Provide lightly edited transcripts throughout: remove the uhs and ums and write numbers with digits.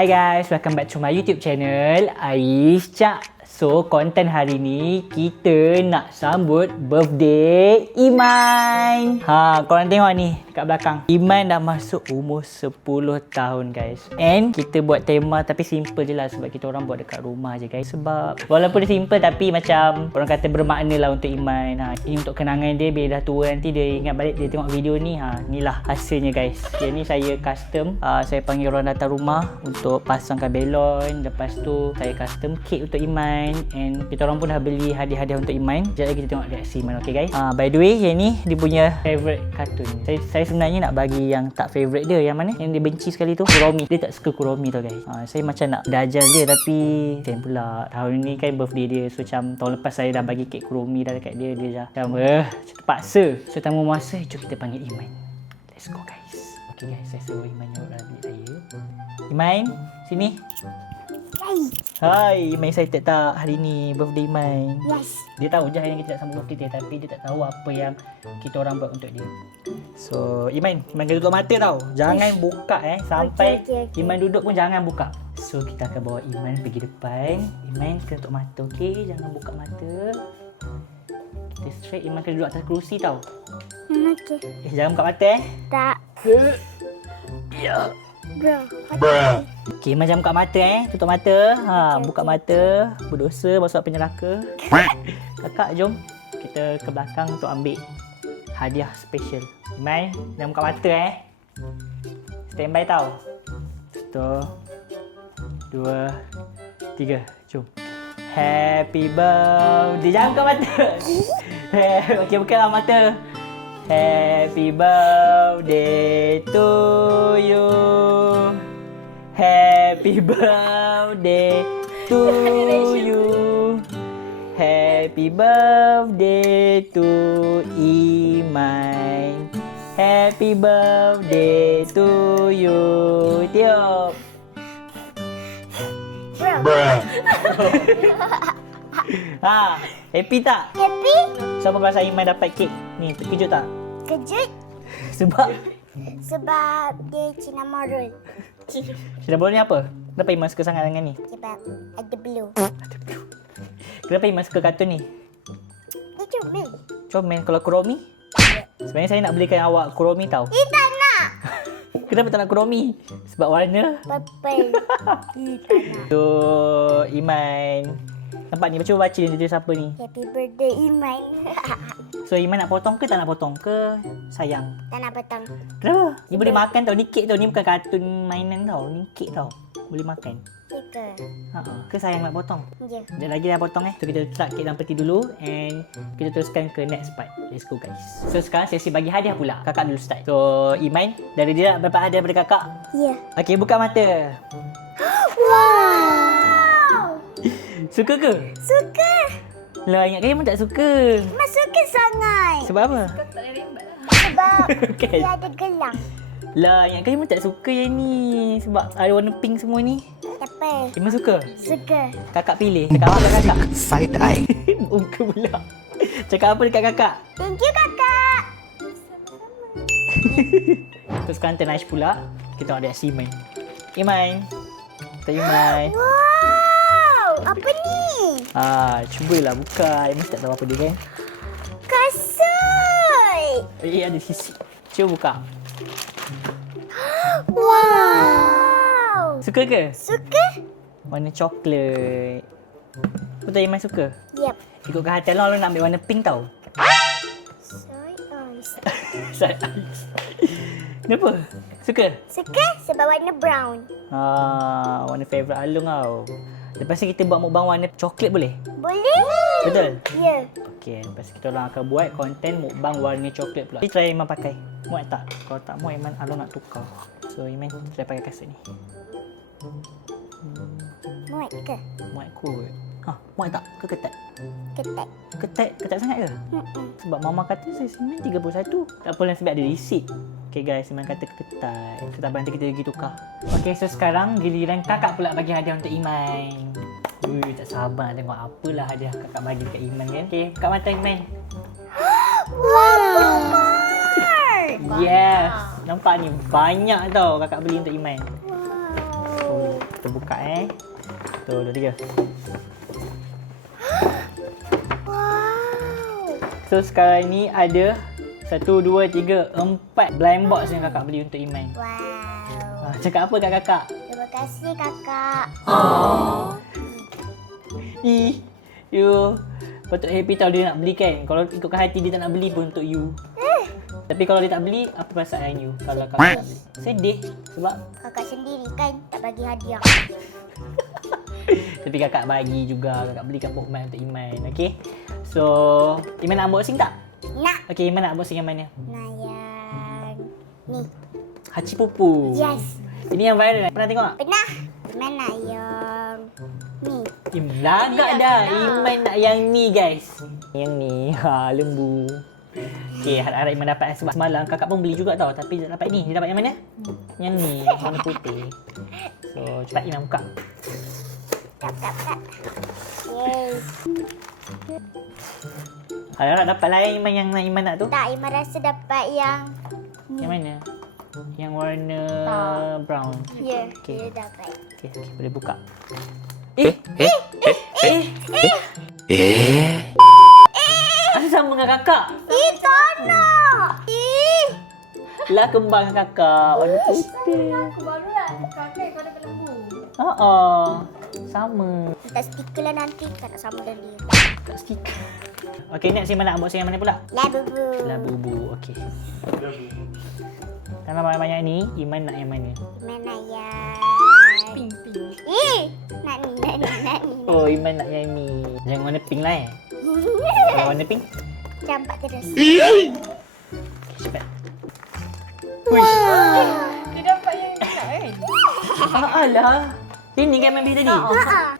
Hi guys, welcome back to my YouTube channel Ais Cak. So, konten hari ni kita nak sambut birthday Iman. Korang tengok ni dekat belakang. Iman dah masuk umur 10 tahun guys. And kita buat tema tapi simple je lah sebab kita orang buat dekat rumah je guys. Sebab walaupun dia simple tapi macam orang kata bermakna lah untuk Iman. Ini untuk kenangan dia bila dah tua nanti dia ingat balik dia tengok video ni. Inilah hasilnya guys. Yang ni saya custom. Saya panggil orang datang rumah untuk pasangkan belon. Lepas tu saya custom cake untuk Iman. And kita orang pun dah beli hadiah-hadiah untuk Iman. Sekejap lagi kita tengok reaksi Iman. Okay guys. By the way, yang ni dia punya favourite kartun. Saya sebenarnya nak bagi yang tak favourite dia. Yang mana? Yang dia benci sekali tu Kuromi. Dia tak suka Kuromi tau guys. Saya macam nak dajal dia tapi sen pula. Tahun ni kan birthday dia. So macam tahun lepas saya dah bagi kek Kuromi dah dekat dia. Dia dah macam terpaksa. So tamu masa, jom kita panggil Iman. Let's go guys. Okay guys, saya suruh Iman yang rabbit saya. Iman, sini. Hai, Iman excited tak hari ni birthday Iman? Yes. Dia tahu je hari ni kita nak sambut birthday dia tapi dia tak tahu apa yang kita orang buat untuk dia. So, Iman kena tutup mata tau. Jangan buka sampai Okay. Iman duduk pun jangan buka. So, kita akan bawa Iman pergi depan. Iman kena tutup mata, okey? Jangan buka mata. Kita straight, Iman kena duduk atas kerusi tau. Okay. Jangan buka mata Tak. Ya. Bro. Okey, Iman jangan buka mata tutup mata. Buka mata, berdosa masuk api neraka. Kakak jom kita ke belakang untuk ambil hadiah special. Iman, jangan buka mata Standby tau. 1 2 3, jom. Happy birthday. Jangan buka mata. Okey, bukalah mata. Happy birthday to you. Happy birthday to you. Happy birthday to Iman. Happy birthday to you. Tiup. Happy tak? Happy? Siapa perasaan Iman dapat kek ni? Terkejut tak? Kejut? Sebab dia cinnamon. Cinnamon ni apa? Kenapa Iman suka sangat dengan ni? Sebab ada blue. Kenapa Iman suka kartun ni? Dia comel. Comel. Kalau Kuromi? Sebenarnya saya nak belikan awak Kuromi tau. Tak nak. Kenapa tak nak Kuromi? Sebab warna Purple. Tak nak. So, Iman nampak ni, cuba baca dia siapa ni. Happy birthday Iman. So, Iman nak potong ke tak nak potong ke sayang? Tak nak potong. Kenapa? Ni boleh makan tau, ni kek tau. Ni bukan kartun mainan tau, ni kek tau. Boleh makan. Kita. Ke sayang nak potong? Ya. Sekejap lagi dah potong So, kita letak kek dalam peti dulu and kita teruskan ke next part. Let's go guys. So, sekarang sesi bagi hadiah pula. Kakak dulu start. So, Iman, dari dia nak dapat hadiah daripada kakak. Ya. Okey, buka mata. Wow. Suka ke? Suka. Lah, ingat kan Iman tak suka. Mas suka sangat. Sebab apa? Sebab Kan? dia ada gelang. Lah, ingat kan Iman tak suka yang ni. Sebab ada warna pink semua ni. Apa? Iman suka? Suka. Kakak pilih. Cakap apa dekat kakak? Side eye. Muka pula. Cakap apa dekat kakak? Thank you kakak. Terus sekarang turn Aish pula. Kita nak reaksi Iman. Iman. Kita Iman. Wow. Apa ni? Cubalah buka. Iman tak tahu apa dia kan? Kasut. Ada sisi. Cuba buka. Wow. Suka ke? Suka? Warna coklat. Betul Iman suka? Yep. Ikut kehatian lo nak ambil warna pink tau. Side eyes. Kenapa? Suka? Suka sebab warna brown. Warna favourite Alung tau. Lepas ni kita buat mukbang warna coklat boleh? Boleh? Betul? Ya. Okey, lepas kita orang akan buat konten mukbang warna coklat pula. Kita try Iman pakai. Muat tak? Kalau tak muat Iman Alung nak tukar. So Iman try pakai kasut ni. Muat ke? Muat kot. Muat tak? Ke ketat? Ketat. Ketat sangat ke? Sebab mama kata saya Iman 31. Tak apa lah sebab ada receipt. Okay guys, Iman kata ketat. Kita nanti kita pergi tukar. Okay, so sekarang giliran kakak pula bagi hadiah untuk Iman. Tak sabar nak tengok apalah hadiah kakak bagi dekat Iman kan. Okay, buka mata Iman. Wow. Yes. Nampak ni banyak tau kakak beli untuk Iman. Wow. Kita buka Satu, dua, tiga. Wow. So sekarang ni ada 1, 2, 3, 4 blind box yang kakak beli untuk Iman. Wow. Cakap apa kat kakak? Terima kasih kakak. You patut happy tau dia nak beli kan. Kalau ikutkan hati dia tak nak beli pun untuk you. Tapi kalau dia tak beli, apa perasaan you kalau kakak tak beli? Sedih sebab Kakak sendiri kan tak bagi hadiah. tapi kakak bagi juga, kakak belikan Pokemon untuk Iman. Okay. So Iman nak unboxing tak? Nak. Okay, Iman nak unboxing yang mana? Nah yang ni. Hachi Pupu. Yes. Ini yang viral. Pernah tengok tak? Pernah. Mana yang ni? Lagak dah. Iman nak yang ni guys. Yang ni. Lembu. Okay, harap-harap Iman dapat sebab semalam kakak pun beli juga tau. Tapi tak dapat ni. Dia dapat yang mana? Yang ni. Warna putih. So, cepat Iman buka. Kap. Yay. Harap-harap dapat lah yang Iman nak tu. Tak, Iman rasa dapat yang Yang mana? Yang warna brown. ya. Okay. Dia dapat. Okay, boleh buka. Asal sama dengan kakak? Tak nak. Lah kembang kakak. Warna putih. Aku barulah kakak kau ada lembu. Sama. Letak stiker lah nanti. Tak nak sama dengan dia. Kat stiker. Okay, next Iman nak unboxing yang mana pula? Labubu. Labubu. Okay. Karena banyak-banyak ni, Iman nak yang mana? Mana yang Pink. Nak ni. Oh, Iman nak yang ni. Jangan warna pink lah Kalau warna pink, Campak terus. okay, cepat. Dia dapat yang dia nak kan? Alah. Ini kan Iman beli tadi.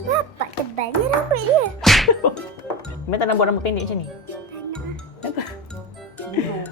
Bapak tebalnya rambut dia. Iman tak nak buat rambut pendek macam ni. Kenapa?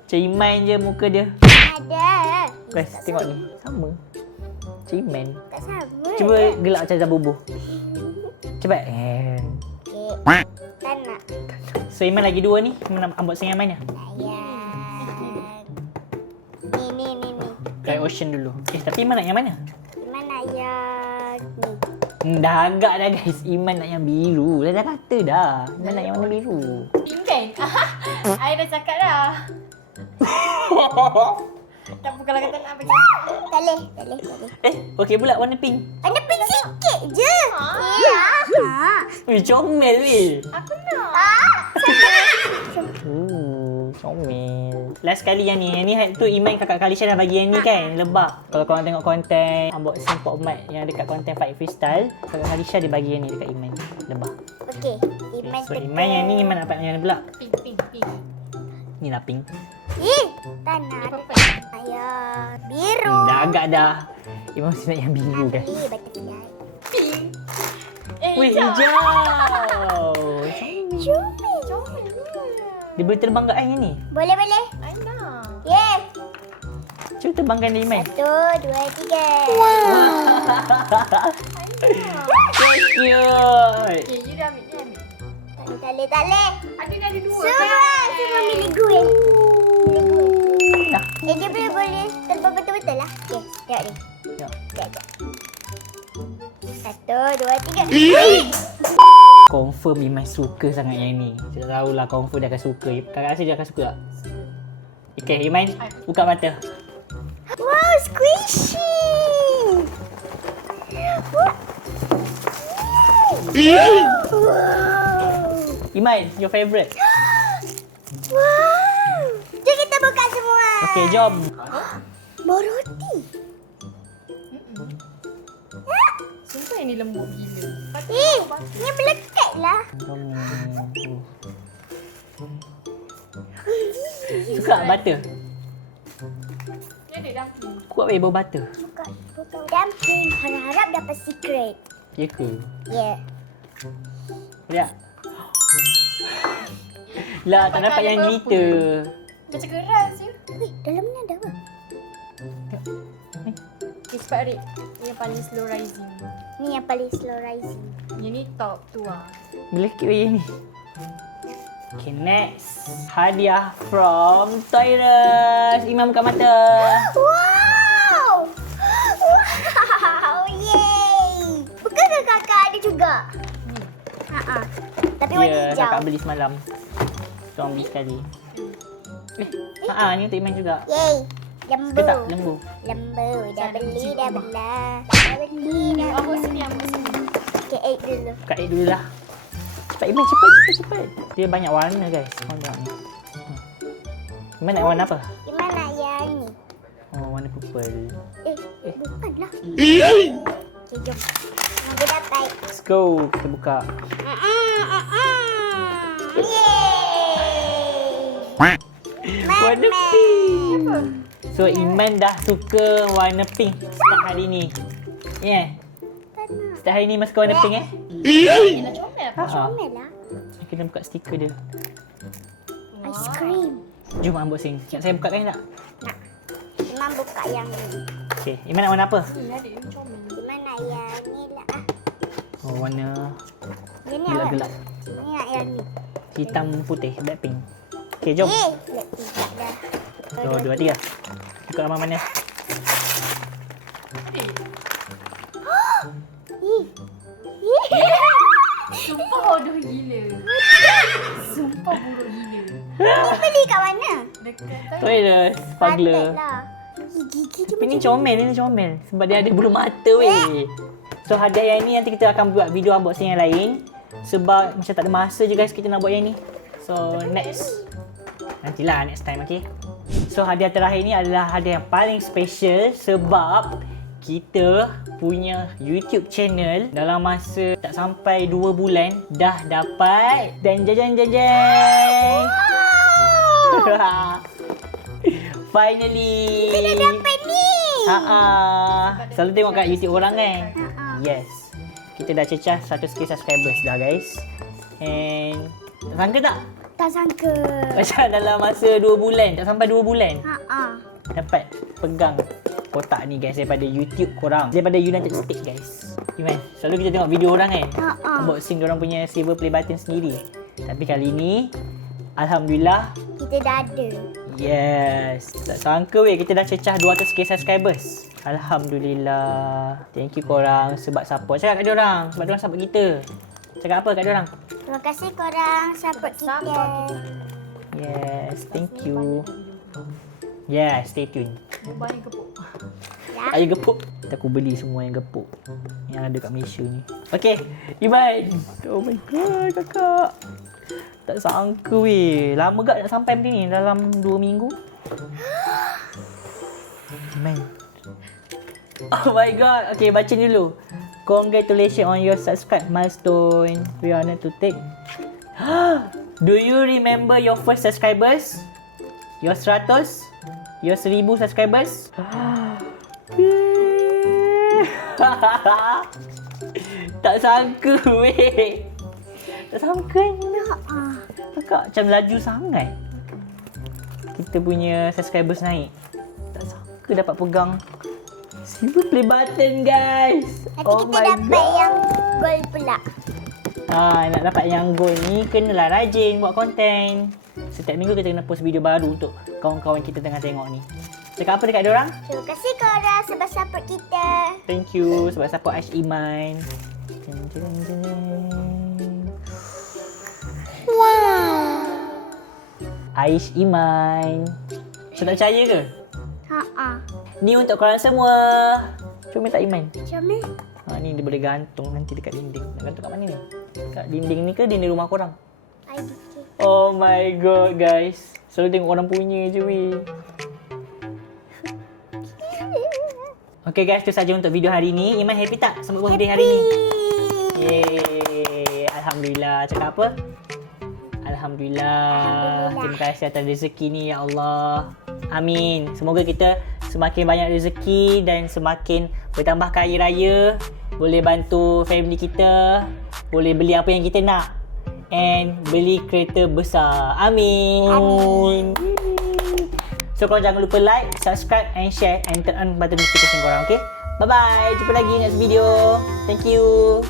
Macam Iman je muka dia. Ada. Guys, tengok ni. Sama. Macam Iman. Tak sama. Cuba gelak macam Zabubu. Cepat. Okay. Tak nak. So Iman lagi 2 ni. Iman nak unboxing yang mana? Yang ni. Dry Ocean dulu. Tapi Iman nak yang mana? Iman nak yang ni. Dah agak dah guys. Iman nak yang biru. Dah kata dah. Iman nak yang warna biru. Pink kan? I dah cakap dah. Tak apa kalau kata nak bagi. Tak boleh. Okey pula warna pink. Ada pink sikit je. Ya. Wih, comel weh. Aku nak. Comel. Last kali yang ni. Yang ni tu Iman kakak Kalisha dah bagi yang ni kan. Lebak. Kalau korang tengok konten unboxing Pokemon yang dekat konten Fight Freestyle, kakak Kalisha dia bagi yang ni dekat Iman. Lebak. Okey. Iman So Iman yang ni Iman dapat yang mana pula? Pink. Ni lah pink. Tak nak. Purple. Yang biru. Dah agak dah. Iman mesti nak yang biru kan. Beli butterfly. Pink. Wih, hijau. Comel. Dia boleh terbang kat air ni. Boleh. I nak. Yes. Cuba terbangkan dia Iman. 1, 2, 3. So cute. Okay, you dah ambil. Tak boleh. Ada dah ada 2. Semua milik gue. Dah. Dia boleh terbang betul-betul lah. Okay, tengok ni. Tengok. Sekejap. 1, 2, 3. Confirm Iman suka sangat yang ni. Saya tahulah confirm dia akan suka. Kakak rasa dia akan suka tak? Okay, Iman. Buka mata. Wow, squishy. Iman, your favourite. Wow. Jom kita buka semua. Okay, jom. Boroti. Sumpah yang ni lembut gila. Ni melekat lah. Suka tak butter? Ni ada dumpling. Kuat weh bau butter. Buka. Dumpling. Harap-harap dapat secret. Ya ke? Yeah. Lihat. Lah, tak dapat yang glitter. Macam keras je. Weh, dalam ni ada apa? Okay, cepat Rik. Yang paling slow rising. Ni yang paling slow rising. Yang ni top tu lah. Melekit weh ni. Okay, next. Hadiah from Toyrus. Iman buka mata. Wow! Wow! Yay! juga. Tapi warna Ya, hijau. kakak beli semalam. Seorang beli sekali. Ni untuk Iman juga. Yeay. Lembu. Suka tak lembu? Lembu. Dah beli, dah belah. Dah beli, dah Aku belah. sini, aku sini. Okay, 8 dulu. Buka air dulu lah. Cepat Iman, cepat. Dia banyak warna guys. Korang tengok ni. Iman nak warna apa? Gimana yang ni? Oh, warna purple. Bukan lah. Okay, jom. Nanti dapat. Let's go. Kita buka. Yeay. Warna pink. So Iman dah suka warna pink start hari ni. Yeah. Start hari ni Iman suka warna pink Ini nak comel. Comel lah. Kena buka stiker dia. Ice cream. Jom unboxing. Nak saya buka kan tak? Nak. Imam buka yang ni. Okay. Iman nak warna apa? Ini ada yang comel. Gimana yang ni lah. Oh, warna Yang ni awak. gelap-gelap. Ni nak yang ni. Hitam putih. Black pink. Okay, jom. Lihat tidak dah. So, 2, 3. Ikut ramai mana? Sumpah bodoh gila. Sumpah buruk gila. Ni beli kat mana? Dekat kan? Toilet. Spagler. lah. Gigi dia Tapi ni comel, ni comel. Sebab dia ada bulu mata weh. So hadiah yang ni nanti kita akan buat video unboxing yang lain. Sebab macam tak ada masa je guys kita nak buat yang ni. So next. Nantilah next time, okay? So hadiah terakhir ni adalah hadiah yang paling special. Sebab kita punya YouTube channel dalam masa tak sampai 2 bulan dah dapat dan jajan. Finally. Kita dapat ni. Selalu tengok kat YouTube orang kan? Yes. Kita dah cecah 100k subscribers dah guys. And tak sangka tak? Tak sangka. Macam dalam masa 2 bulan, tak sampai 2 bulan dapat pegang kotak ni guys daripada YouTube korang. Daripada United States guys. Gimana? Selalu kita tengok video orang kan? Unboxing diorang punya silver play button sendiri. Tapi kali ni alhamdulillah Kita dah ada. yes. Tak sangka weh kita dah cecah 200k subscribers. Alhamdulillah. Thank you korang sebab support. Cakap kat diorang sebab diorang support kita. Cakap apa kat diorang? Terima kasih korang support kita. Yes, thank you. Yeah, stay tuned. Banyak kepuk. Ya. Air gepuk. Aku beli semua yang gepuk yang ada kat Malaysia ni. Okay, Iman. Oh my god, kakak. Tak sangka weh. Lama gak nak sampai macam ni dalam 2 minggu. Iman. Oh my god. Okay, baca dulu. Congratulations on your subscribe milestone. We are honored to take. Do you remember your first subscribers? Your 100? Your 1000 subscribers? Tak sangka weh. Tak sangka ni. Kakak macam laju sangat. Kita punya subscribers naik. Tak sangka dapat pegang silver play button guys. Nanti kita dapat yang gold pula. Nak dapat yang gold ni kenalah rajin buat konten. Setiap minggu kita kena post video baru untuk kawan-kawan kita tengah tengok ni. Cakap apa dekat diorang? Terima kasih korang sebab support kita. Thank you sebab support Aish Iman. Wow. Aish Iman. So tak percaya ke? Ni untuk korang semua. Cuma tak Iman. Comel. Ni dia boleh gantung nanti dekat dinding. Nak gantung kat mana ni? Kat dinding ni ke dinding rumah korang? IDK. Oh my god guys. Selalu tengok orang punya je weh. Okay guys, itu saja untuk video hari ni. Iman happy tak sambut birthday hari ni? Yeay. Alhamdulillah. Cakap apa? Alhamdulillah. Terima kasih atas rezeki ni ya Allah. Amin. Semoga kita semakin banyak rezeki dan semakin bertambah kaya raya. Boleh bantu family kita. Boleh beli apa yang kita nak. And beli kereta besar. Amin. So korang jangan lupa like, subscribe and share and turn on button notification korang, okay? Bye bye. Jumpa lagi next video. Thank you.